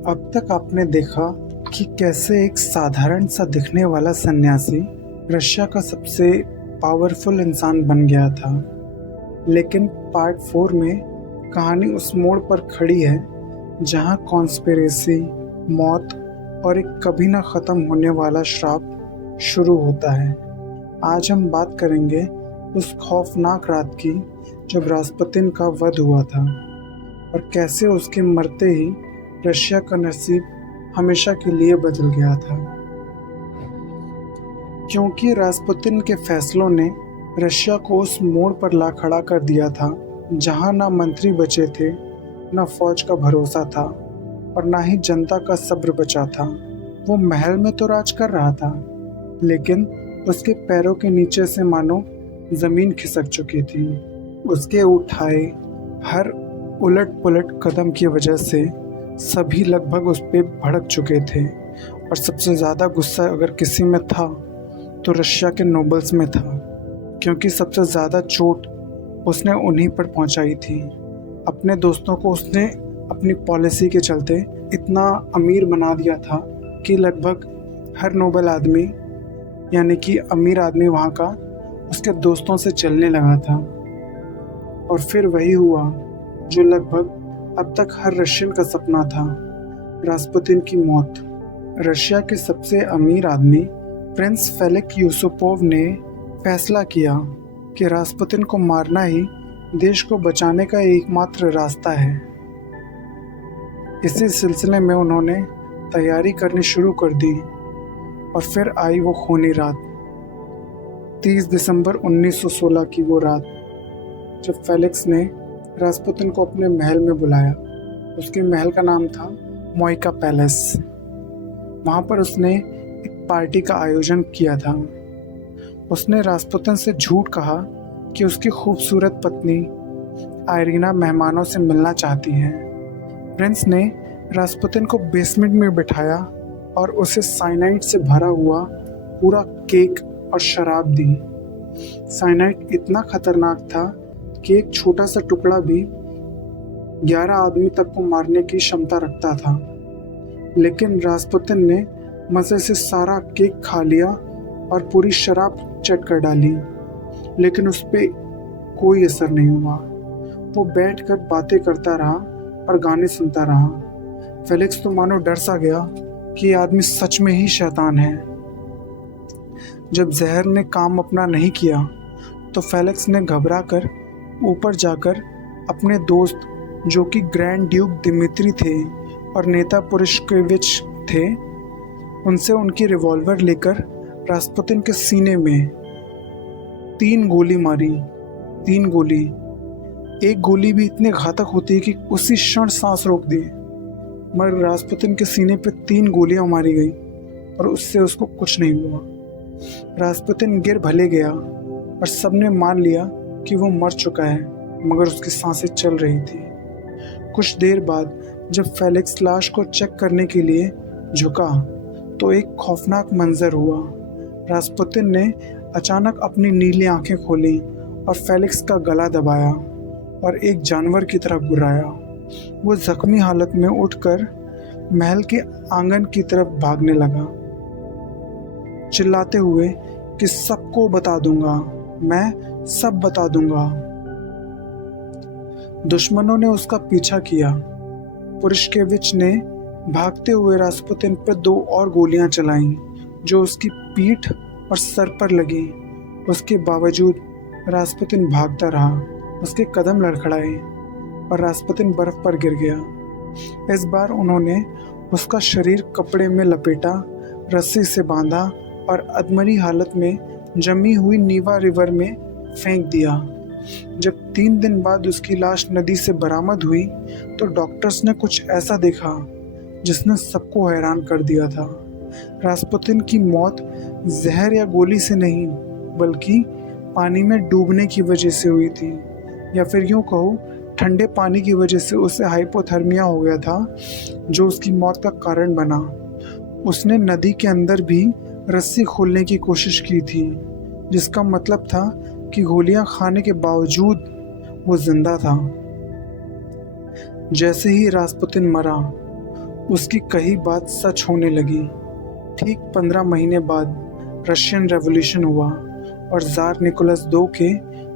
अब तक आपने देखा कि कैसे एक साधारण सा दिखने वाला सन्यासी रशिया का सबसे पावरफुल इंसान बन गया था। लेकिन पार्ट 4 में कहानी उस मोड़ पर खड़ी है जहां कॉन्स्पिरेसी, मौत और एक कभी ना खत्म होने वाला श्राप शुरू होता है। आज हम बात करेंगे उस खौफनाक रात की जब रास्पुतिन का वध हुआ था और कैसे उसके मरते ही रशिया का नसीब हमेशा के लिए बदल गया था। क्योंकि रास्पुतिन के फैसलों ने रशिया को उस मोड़ पर ला खड़ा कर दिया था जहां ना मंत्री बचे थे, ना फौज का भरोसा था और ना ही जनता का सब्र बचा था। वो महल में तो राज कर रहा था, लेकिन उसके पैरों के नीचे से मानो जमीन खिसक चुकी थी। उसके उठाए हर उलट पुलट कदम की वजह से सभी लगभग उस पे भड़क चुके थे और सबसे ज़्यादा गुस्सा अगर किसी में था तो रशिया के नोबल्स में था, क्योंकि सबसे ज़्यादा चोट उसने उन्हीं पर पहुंचाई थी। अपने दोस्तों को उसने अपनी पॉलिसी के चलते इतना अमीर बना दिया था कि लगभग हर नोबल आदमी यानी कि अमीर आदमी वहाँ का उसके दोस्तों से चलने लगा था। और फिर वही हुआ जो लगभग अब तक हर रशियन का सपना था, रास्पुतिन की मौत। रशिया के सबसे अमीर आदमी प्रिंस फेलिक यूसुपोव ने फैसला किया कि रास्पुतिन को मारना ही देश को बचाने का एकमात्र रास्ता है। इसी सिलसिले में उन्होंने तैयारी करनी शुरू कर दी और फिर आई वो खूनी रात, 30 दिसंबर 1916 की वो रात जब फेलिक्स ने रास्पुतिन को अपने महल में बुलाया। उसके महल का नाम था मोइका पैलेस। वहाँ पर उसने एक पार्टी का आयोजन किया था। उसने रास्पुतिन से झूठ कहा कि उसकी खूबसूरत पत्नी आयरीना मेहमानों से मिलना चाहती है। प्रिंस ने रास्पुतिन को बेसमेंट में बिठाया और उसे साइनाइड से भरा हुआ पूरा केक और शराब दी। साइनाइड इतना खतरनाक था कि एक छोटा सा टुकड़ा भी 11 आदमी तक को मारने की क्षमता रखता था। लेकिन रास्पुतिन ने मज़े से सारा केक खा लिया और पूरी शराब चट कर डाली, लेकिन उस पर कोई असर नहीं हुआ। वो बैठकर बातें करता रहा और गाने सुनता रहा। फेलिक्स तो मानो डर सा गया कि ये आदमी सच में ही शैतान है। जब जहर ने काम अपना नहीं किया तो फेलिक्स ने घबरा कर ऊपर जाकर अपने दोस्त जो कि ग्रैंड ड्यूक दिमित्री थे और नेता पुरुषकेविच थे, उनसे उनकी रिवॉल्वर लेकर रास्पुतिन के सीने में 3 गोली मारी। 3 गोली। एक गोली भी इतनी घातक होती है कि उसी क्षण सांस रोक दी, मगर रास्पुतिन के सीने पे 3 गोलियां मारी गई और उससे उसको कुछ नहीं हुआ। रास्पुतिन गिर भले गया और सबने मान लिया कि वो मर चुका है, मगर उसकी सांसें चल रही थी। कुछ देर बाद जब फेलिक्स लाश को चेक करने के लिए झुका तो एक खौफनाक मंजर हुआ। रास्पुतिन ने अचानक अपनी नीली आंखें खोली और फेलिक्स का गला दबाया और एक जानवर की तरह गुर्राया। वो जख्मी हालत में उठकर महल के आंगन की तरफ भागने लगा, चिल्लाते हुए कि सबको बता दूंगा, मैं सब बता दूंगा। दुश्मनों ने उसका पीछा किया। पुरुषकेविच ने भागते हुए रास्पुतिन पर 2 और गोलियां चलाईं जो उसकी पीठ और सर पर लगी। उसके बावजूद रास्पुतिन भागता रहा। उसके कदम लड़खड़ाए और रास्पुतिन बर्फ पर गिर गया। इस बार उन्होंने उसका शरीर कपड़े में लपेटा, रस्सी से बांधा और अधमरी हालत में जमी हुई नीवा रिवर में फेंक दिया। जब 3 दिन बाद उसकी लाश नदी से बरामद हुई तो डॉक्टर्स ने कुछ ऐसा देखा जिसने सबको हैरान कर दिया था। रास्पुतिन की मौत जहर या गोली से नहीं, बल्कि पानी में डूबने की वजह से हुई थी, या फिर यूँ कहो ठंडे पानी की वजह से उसे हाइपोथर्मिया हो गया था, जो उसकी मौत का कारण बना। उसने नदी के अंदर भी रस्सी खोलने की कोशिश की थी, जिसका मतलब था कि गोलियां खाने के बावजूद वो जिंदा था। जैसे ही रास्पुतिन मरा, उसकी कही बात सच होने लगी। ठीक 15 महीने बाद रशियन रेवोल्यूशन हुआ और ज़ार निकोलस II के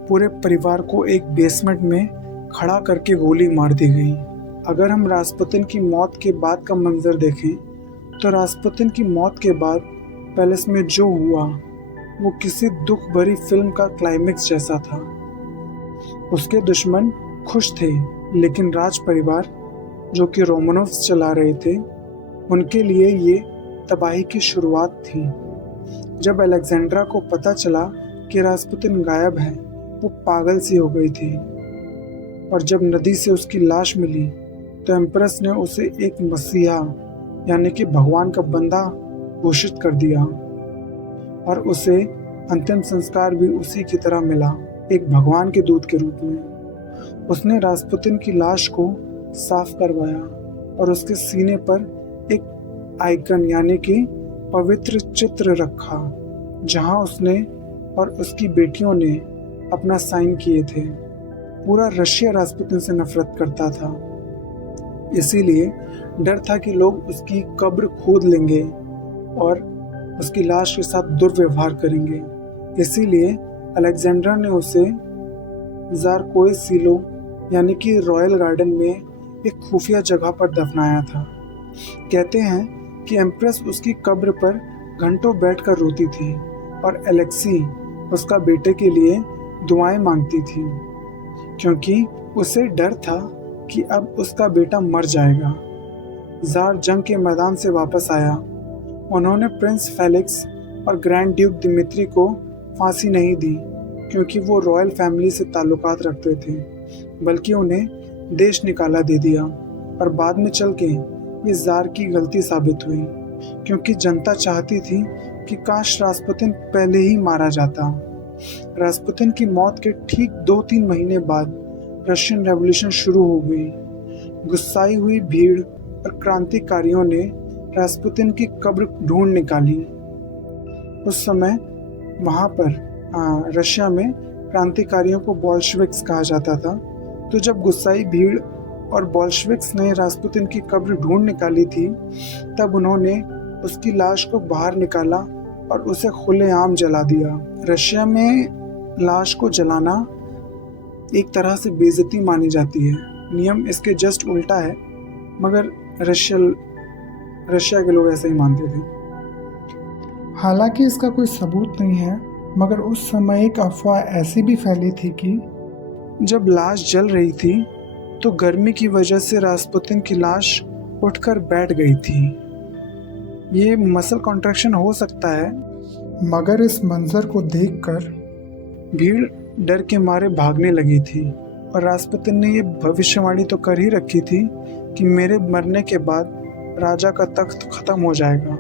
पूरे परिवार को एक बेसमेंट में खड़ा करके गोली मार दी गई। अगर हम रास्पुतिन की मौत के बाद का मंजर देखें तो रास्पुतिन की मौत के बाद पैलेस में जो हुआ वो किसी दुख भरी फिल्म का क्लाइमेक्स जैसा था। उसके दुश्मन खुश थे, लेकिन राज परिवार जो कि रोमानोव्स चला रहे थे उनके लिए ये तबाही की शुरुआत थी। जब अलेक्जेंड्रा को पता चला कि रास्पुतिन गायब है, वो पागल सी हो गई थी और जब नदी से उसकी लाश मिली तो एम्प्रेस ने उसे एक मसीहा यानी कि भगवान का बंदा घोषित कर दिया और उसे अंतिम संस्कार भी उसी की तरह मिला, एक भगवान के दूत के रूप में। उसने रास्पुतिन की लाश को साफ करवाया और उसके सीने पर एक आइकन यानी कि पवित्र चित्र रखा, जहां उसने और उसकी बेटियों ने अपना साइन किए थे। पूरा रशिया रास्पुतिन से नफरत करता था, इसीलिए डर था कि लोग उसकी कब्र खोद लेंगे और उसकी लाश के साथ दुर्व्यवहार करेंगे। इसीलिए अलेक्जेंड्रा ने उसे ज़ारकोए सीलो यानी कि रॉयल गार्डन में एक खुफिया जगह पर दफनाया था। कहते हैं कि एम्प्रेस उसकी कब्र पर घंटों बैठकर रोती थी और एलेक्सी उसका बेटे के लिए दुआएं मांगती थी, क्योंकि उसे डर था कि अब उसका बेटा मर जाएगा। ज़ार जंग के मैदान से वापस आया। उन्होंने प्रिंस फेलिक्स और ग्रैंड ड्यूक दिमित्री को फांसी नहीं दी, क्योंकि वो रॉयल फैमिली से ताल्लुकात रखते थे, बल्कि उन्हें देश निकाला दे दिया। और बाद में चल के ये ज़ार की गलती साबित हुई, क्योंकि जनता चाहती थी कि काश रास्पुतिन पहले ही मारा जाता। रास्पुतिन की मौत के ठीक 2-3 महीने बाद रशियन रेवोल्यूशन शुरू हो गई। गुस्साई हुई भीड़ और क्रांतिकारियों ने रास्पुतिन की कब्र ढूंढ निकाली। उस समय वहाँ पर रशिया में क्रांतिकारियों को बोल्शेविक्स कहा जाता था। तो जब गुस्साई भीड़ और बोल्शेविक्स ने रास्पुतिन की कब्र ढूंढ निकाली थी, तब उन्होंने उसकी लाश को बाहर निकाला और उसे खुलेआम जला दिया। रशिया में लाश को जलाना एक तरह से बेइज्जती मानी जाती है। नियम इसके जस्ट उल्टा है, मगर रशिया के लोग ऐसा ही मानते थे। हालांकि इसका कोई सबूत नहीं है, मगर उस समय एक अफवाह ऐसी भी फैली थी कि जब लाश जल रही थी तो गर्मी की वजह से रास्पुतिन की लाश उठकर बैठ गई थी। ये मसल कॉन्ट्रैक्शन हो सकता है, मगर इस मंजर को देखकर भीड़ डर के मारे भागने लगी थी और रास्पुतिन ने ये भविष्यवाणी तो कर ही रखी थी कि मेरे मरने के बाद राजा का तख्त खत्म हो जाएगा,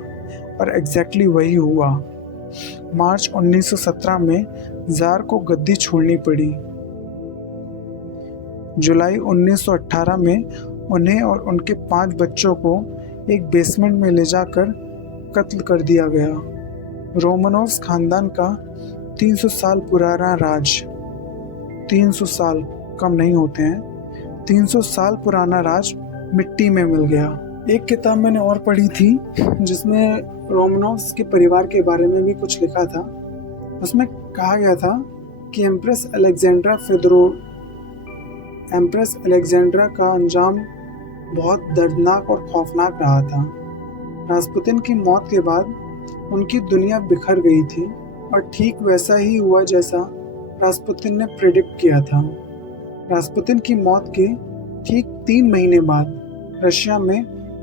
और एग्जैक्टली वही हुआ। मार्च 1917 में ज़ार को गद्दी छोड़नी पड़ी। जुलाई 1918 में उन्हें और उनके 5 बच्चों को एक बेसमेंट में ले जाकर कत्ल कर दिया गया। रोमानोव्स खानदान का 300 साल पुराना राज, 300 साल कम नहीं होते हैं, 300 साल पुराना राज मिट्टी में मिल गया। एक किताब मैंने और पढ़ी थी जिसमें रोमानोव्स के परिवार के बारे में भी कुछ लिखा था। उसमें कहा गया था कि एम्प्रेस अलेक्जेंड्रा का अंजाम बहुत दर्दनाक और खौफनाक रहा था। रास्पुतिन की मौत के बाद उनकी दुनिया बिखर गई थी और ठीक वैसा ही हुआ जैसा रास्पुतिन ने प्रेडिक्ट किया था। रास्पुतिन की मौत के ठीक 3 महीने बाद रशिया में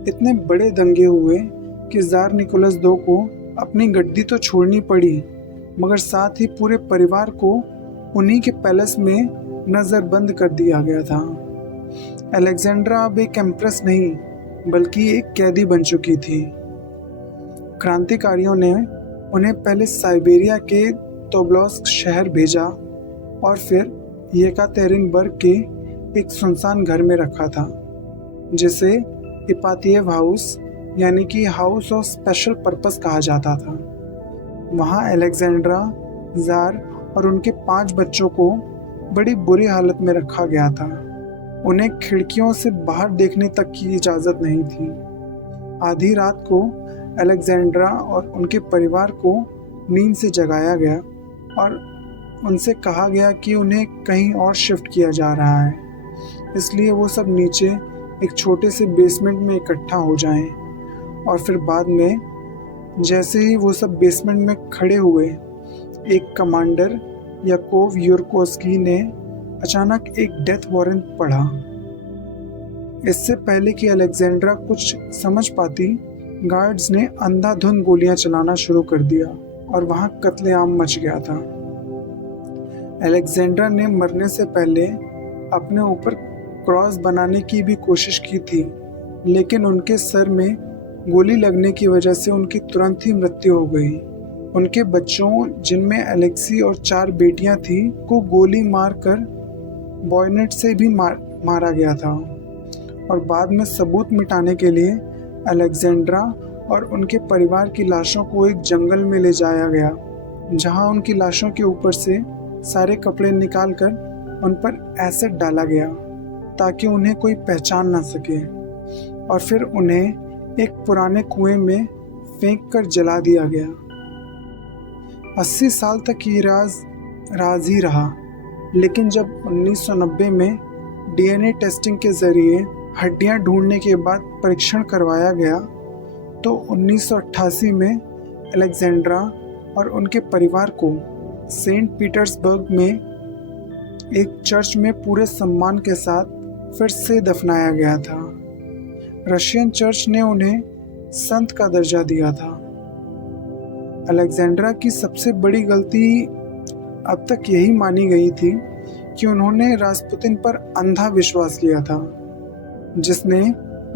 इतने बड़े दंगे हुए कि ज़ार निकोलस II को अपनी गद्दी तो छोड़नी पड़ी, मगर साथ ही पूरे परिवार को उन्हीं के पैलेस में नज़रबंद कर दिया गया था। अलेक्जेंड्रा अब एक एम्प्रेस नहीं बल्कि एक कैदी बन चुकी थी। क्रांतिकारियों ने उन्हें पहले साइबेरिया के तोब्लोस्क शहर भेजा और फिर येकातेरिनबर्ग के एक सुनसान घर में रखा था, जिसे इपातियेव हाउस यानी कि हाउस ऑफ स्पेशल पर्पस कहा जाता था। वहाँ अलेक्जेंड्रा, ज़ार और उनके 5 बच्चों को बड़ी बुरी हालत में रखा गया था। उन्हें खिड़कियों से बाहर देखने तक की इजाज़त नहीं थी। आधी रात को अलेक्जेंड्रा और उनके परिवार को नींद से जगाया गया और उनसे कहा गया कि उन्हें कहीं और शिफ्ट किया जा रहा है, इसलिए वो सब नीचे एक छोटे से बेसमेंट में इकट्ठा हो जाएं। और फिर बाद में जैसे ही वो सब बेसमेंट में खड़े हुए, एक कमांडर याकोव यूरकोस्की ने अचानक एक डेथ वारंट पढ़ा। इससे पहले कि अलेक्जेंड्रा कुछ समझ पाती, गार्ड्स ने अंधाधुंध गोलियां चलाना शुरू कर दिया और वहां कत्लेआम मच गया था। अलेक्जेंड्रा ने मरने से पहले अपने ऊपर क्रॉस बनाने की भी कोशिश की थी, लेकिन उनके सर में गोली लगने की वजह से उनकी तुरंत ही मृत्यु हो गई। उनके बच्चों, जिनमें अलेक्सी और 4 बेटियां थीं, को गोली मारकर बॉयनेट से भी मारा गया था। और बाद में सबूत मिटाने के लिए अलेक्जेंड्रा और उनके परिवार की लाशों को एक जंगल में ले जाया गया, जहां उनकी लाशों के ऊपर से सारे कपड़े निकालकर उन पर एसिड डाला गया ताकि उन्हें कोई पहचान ना सके, और फिर उन्हें एक पुराने कुएं में फेंक कर जला दिया गया। 80 साल तक ये राज ही रहा, लेकिन जब 1990 में डीएनए टेस्टिंग के जरिए हड्डियां ढूंढने के बाद परीक्षण करवाया गया, तो 1988 में अलेक्जेंड्रा और उनके परिवार को सेंट पीटर्सबर्ग में एक चर्च में पूरे सम्मान के साथ फिर से दफनाया गया था। रशियन चर्च ने उन्हें संत का दर्जा दिया था। अलेक्जेंड्रा की सबसे बड़ी गलती अब तक यही मानी गई थी कि उन्होंने रास्पुतिन पर अंधा विश्वास किया था, जिसने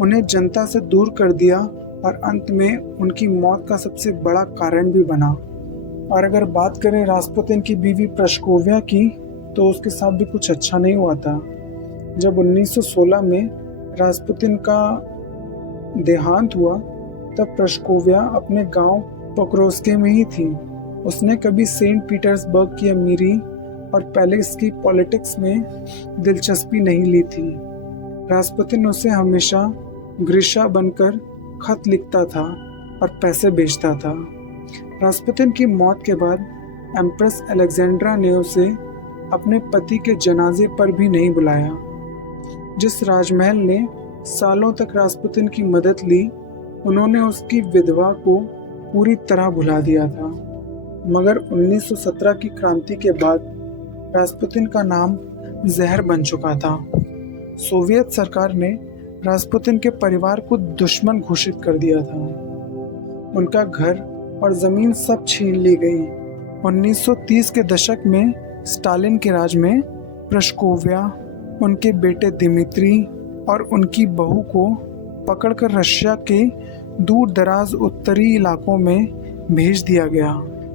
उन्हें जनता से दूर कर दिया और अंत में उनकी मौत का सबसे बड़ा कारण भी बना। और अगर बात करें रास्पुतिन की बीवी प्रस्कोविया की, तो उसके साथ भी कुछ अच्छा नहीं हुआ था। जब 1916 में रास्पुतिन का देहांत हुआ, तब प्रस्कोविया अपने गांव पोक्रोस्के में ही थी। उसने कभी सेंट पीटर्सबर्ग की अमीरी और पैलेस की पॉलिटिक्स में दिलचस्पी नहीं ली थी। रास्पुतिन उसे हमेशा ग्रीशा बनकर खत लिखता था और पैसे भेजता था। रास्पुतिन की मौत के बाद एम्प्रेस अलेक्जेंड्रा ने उसे अपने पति के जनाजे पर भी नहीं बुलाया। जिस राजमहल ने सालों तक रास्पुतिन की मदद ली, उन्होंने उसकी विधवा को पूरी तरह भुला दिया था। मगर 1917 की क्रांति के बाद रास्पुतिन का नाम जहर बन चुका था। सोवियत सरकार ने रास्पुतिन के परिवार को दुश्मन घोषित कर दिया था। उनका घर और जमीन सब छीन ली गई। 1930 के दशक में स्टालिन के राज में प्रस्कोविया, उनके बेटे दिमित्री और उनकी बहू को पकड़कर रशिया के दूर दराज उत्तरी इलाकों में भेज दिया गया।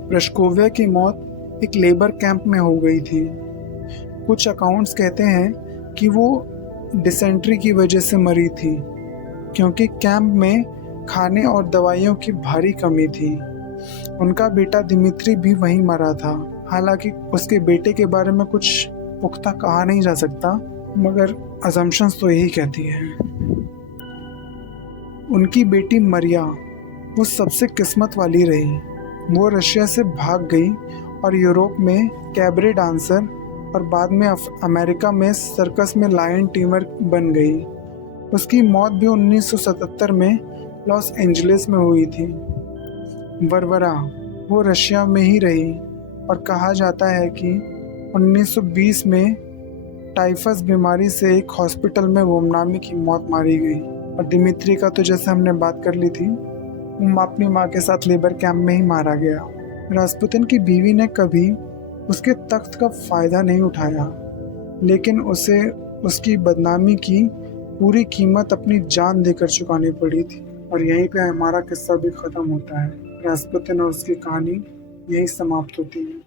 प्रस्कोविया की मौत एक लेबर कैंप में हो गई थी। कुछ अकाउंट्स कहते हैं कि वो डिसेंट्री की वजह से मरी थी, क्योंकि कैंप में खाने और दवाइयों की भारी कमी थी। उनका बेटा दिमित्री भी वहीं मरा था। हालांकि उसके बेटे के बारे में कुछ पुख्ता कहा नहीं जा सकता, मगर अजम्पशंस तो यही कहती है। उनकी बेटी मरिया वो सबसे किस्मत वाली रही। वो रशिया से भाग गई और यूरोप में कैबरे डांसर और बाद में अमेरिका में सर्कस में लायन टीमर बन गई। उसकी मौत भी 1977 में लॉस एंजलिस में हुई थी। वरवरा वो रशिया में ही रही और कहा जाता है कि 1920 में टाइफस बीमारी से एक हॉस्पिटल में वोमनामी की मौत मारी गई। और दिमित्री का तो जैसे हमने बात कर ली थी, वो अपनी माँ के साथ लेबर कैंप में ही मारा गया। रास्पुतिन की बीवी ने कभी उसके तख्त का फ़ायदा नहीं उठाया, लेकिन उसे उसकी बदनामी की पूरी कीमत अपनी जान देकर चुकानी पड़ी थी। और यहीं पे हमारा किस्सा भी ख़त्म होता है। रास्पुतिन और उसकी कहानी यहीं समाप्त होती है।